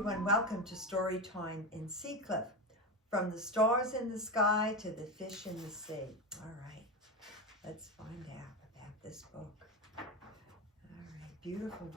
everyone, welcome to Story Time in Seacliff. From the stars in the sky to the fish in the sea. All right, let's find out about this book. All right, beautiful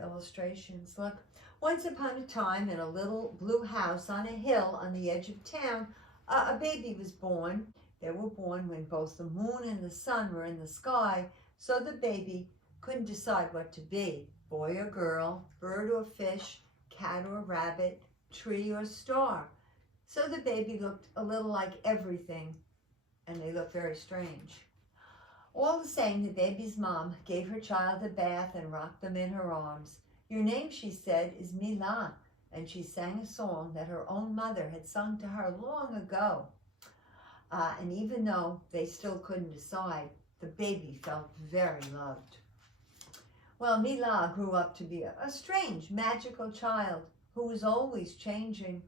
illustrations. Look, once upon a time in a little blue house on a hill on the edge of town, a baby was born. They were born when both the moon and the sun were in the sky, so the baby couldn't decide what to be, boy or girl, bird or fish, cat or rabbit, tree or star. So the baby looked a little like everything, and they looked very strange. All the same, the baby's mom gave her child a bath and rocked them in her arms. Your name, she said, is Mila, and she sang a song that her own mother had sung to her long ago. And even though they still couldn't decide, the baby felt very loved. Well, Mila grew up to be a strange, magical child who was always changing.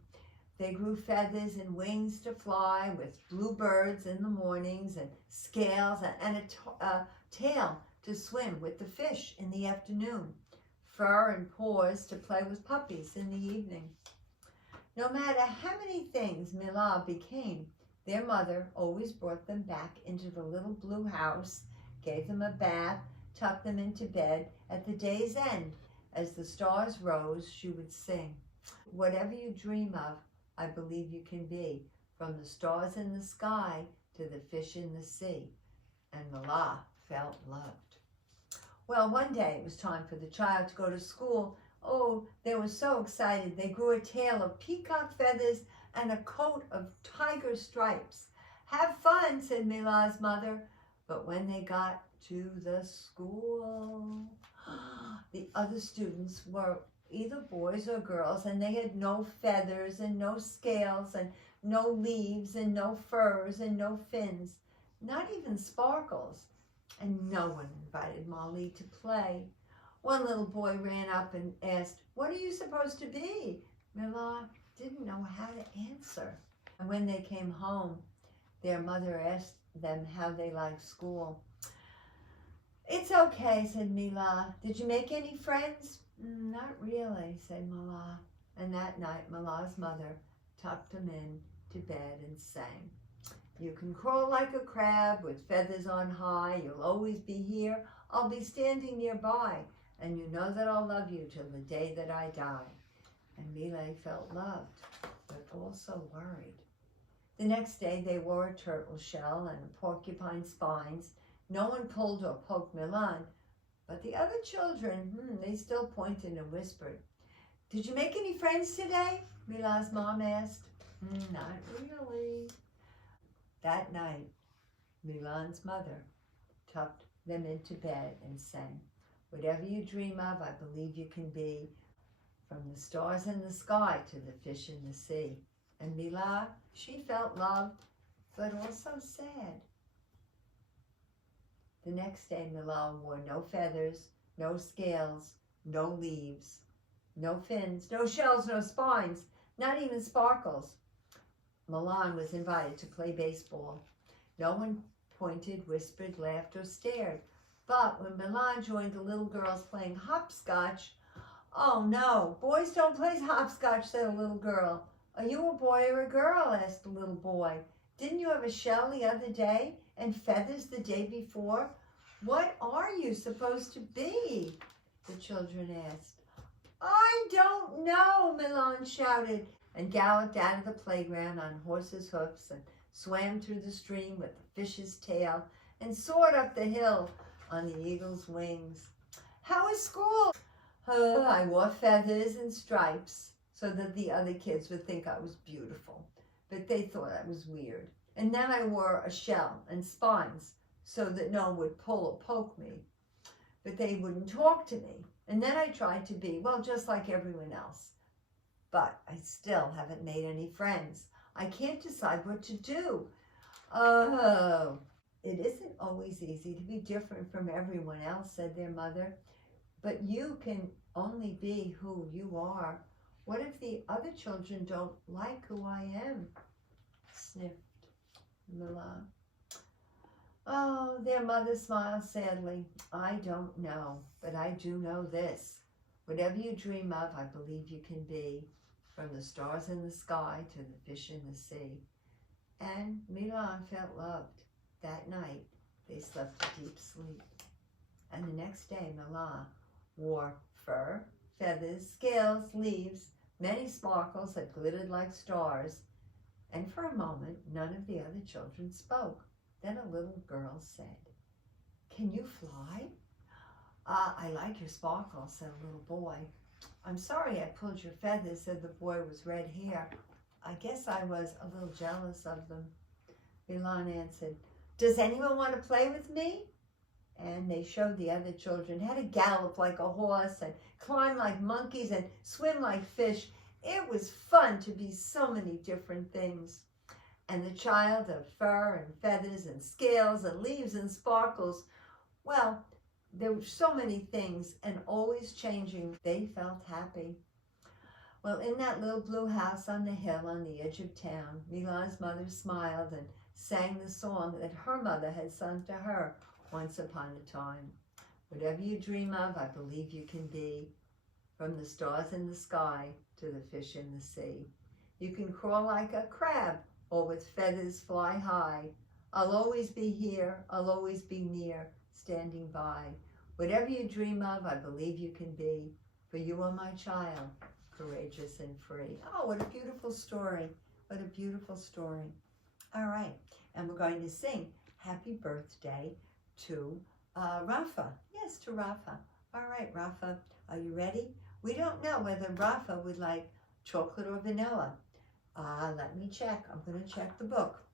They grew feathers and wings to fly, with blue birds in the mornings and scales and a tail to swim with the fish in the afternoon, fur and paws to play with puppies in the evening. No matter how many things Mila became, their mother always brought them back into the little blue house, gave them a bath, tucked them into bed. At the day's end, as the stars rose, she would sing, "Whatever you dream of, I believe you can be, from the stars in the sky to the fish in the sea." And Mila felt loved. Well, one day it was time for the child to go to school. Oh, they were so excited. They grew a tail of peacock feathers and a coat of tiger stripes. "Have fun," said Mila's mother. But when they got to the school, the other students were either boys or girls, and they had no feathers and no scales and no leaves and no furs and no fins, not even sparkles. And no one invited Molly to play. One little boy ran up and asked, "What are you supposed to be?" Mila didn't know how to answer. And when they came home, their mother asked them how they liked school. "It's okay," said Mila. "Did you make any friends?" "Not really," said Mila. And that night, Mila's mother tucked them in to bed and sang, "You can crawl like a crab with feathers on high. You'll always be here. I'll be standing nearby. And you know that I'll love you till the day that I die." And Mila felt loved, but also worried. The next day, they wore a turtle shell and a porcupine spines. No one pulled or poked Milan, but the other children, they still pointed and whispered. "Did you make any friends today?" Mila's mom asked. "Not really." That night, Milan's mother tucked them into bed and sang, "Whatever you dream of, I believe you can be, from the stars in the sky to the fish in the sea." And Mila, she felt loved, but also sad. The next day, Mila wore no feathers, no scales, no leaves, no fins, no shells, no spines, not even sparkles. Milan was invited to play baseball. No one pointed, whispered, laughed, or stared. But when Milan joined the little girls playing hopscotch, "Oh no, boys don't play hopscotch," said a little girl. "Are you a boy or a girl?" asked the little boy. "Didn't you have a shell the other day and feathers the day before? What are you supposed to be?" the children asked. "I don't know," Milan shouted, and galloped out of the playground on horse's hoofs and swam through the stream with the fish's tail and soared up the hill on the eagle's wings. "How was school?" "Oh, I wore feathers and stripes so that the other kids would think I was beautiful, but they thought I was weird. And then I wore a shell and spines so that no one would pull or poke me, but they wouldn't talk to me. And then I tried to be, well, just like everyone else. But I still haven't made any friends. I can't decide what to do." "Oh, it isn't always easy to be different from everyone else," said their mother. "But you can only be who you are. What if the other children don't like who I am?" sniffed Mila. Oh, their mother smiled sadly. "I don't know, but I do know this. Whatever you dream of, I believe you can be, from the stars in the sky to the fish in the sea. And Milan felt loved. That night, they slept a deep sleep. And the next day, Milan wore fur, feathers, scales, leaves, many sparkles that glittered like stars. And for a moment, none of the other children spoke. Then a little girl said, "Can you fly?" "I like your sparkles," said a little boy. "I'm sorry I pulled your feathers," said the boy with red hair. "I guess I was a little jealous of them." Milan answered, "Does anyone want to play with me?" And they showed the other children how to gallop like a horse and climb like monkeys and swim like fish. It was fun to be so many different things. And the child of fur and feathers and scales and leaves and sparkles, well, there were so many things and always changing. They felt happy. Well, in that little blue house on the hill on the edge of town, Milan's mother smiled and sang the song that her mother had sung to her once upon a time. Whatever you dream of, I believe you can be. From the stars in the sky to the fish in the sea. You can crawl like a crab or with feathers fly high. I'll always be here, I'll always be near, standing by. Whatever you dream of, I believe you can be. For you are my child, courageous and free. Oh, what a beautiful story. What a beautiful story. All right, and we're going to sing Happy Birthday to Rafa. Yes, to Rafa. All right, Rafa, are you ready? We don't know whether Rafa would like chocolate or vanilla. Let me check. I'm going to check the book.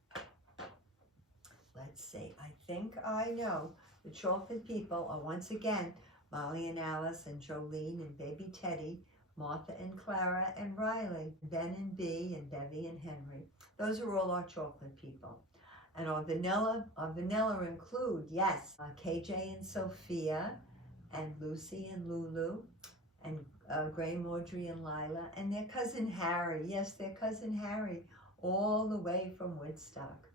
Let's see. I think I know. The chocolate people are once again Molly and Alice and Jolene and baby Teddy, Martha and Clara and Riley, Ben and Bee and Bevy and Henry. Those are all our chocolate people. And our vanilla include, yes, KJ and Sophia and Lucy and Lulu and Gray, Audrey and Lila and their cousin Harry. Yes, their cousin Harry, all the way from Woodstock.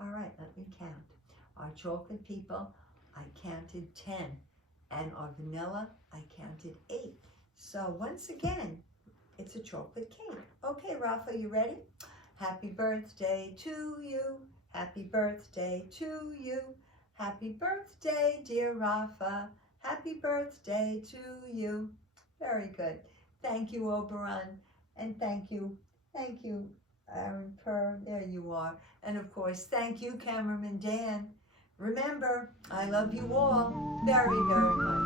All right, let me count. Our chocolate people, I counted 10. And our vanilla, I counted 8. So once again, it's a chocolate cake. Okay, Rafa, you ready? Happy birthday to you. Happy birthday to you. Happy birthday, dear Rafa. Happy birthday to you. Very good. Thank you, Oberon. And thank you, Aaron Purr. There you are. And of course, thank you, cameraman Dan. Remember, I love you all very, very much.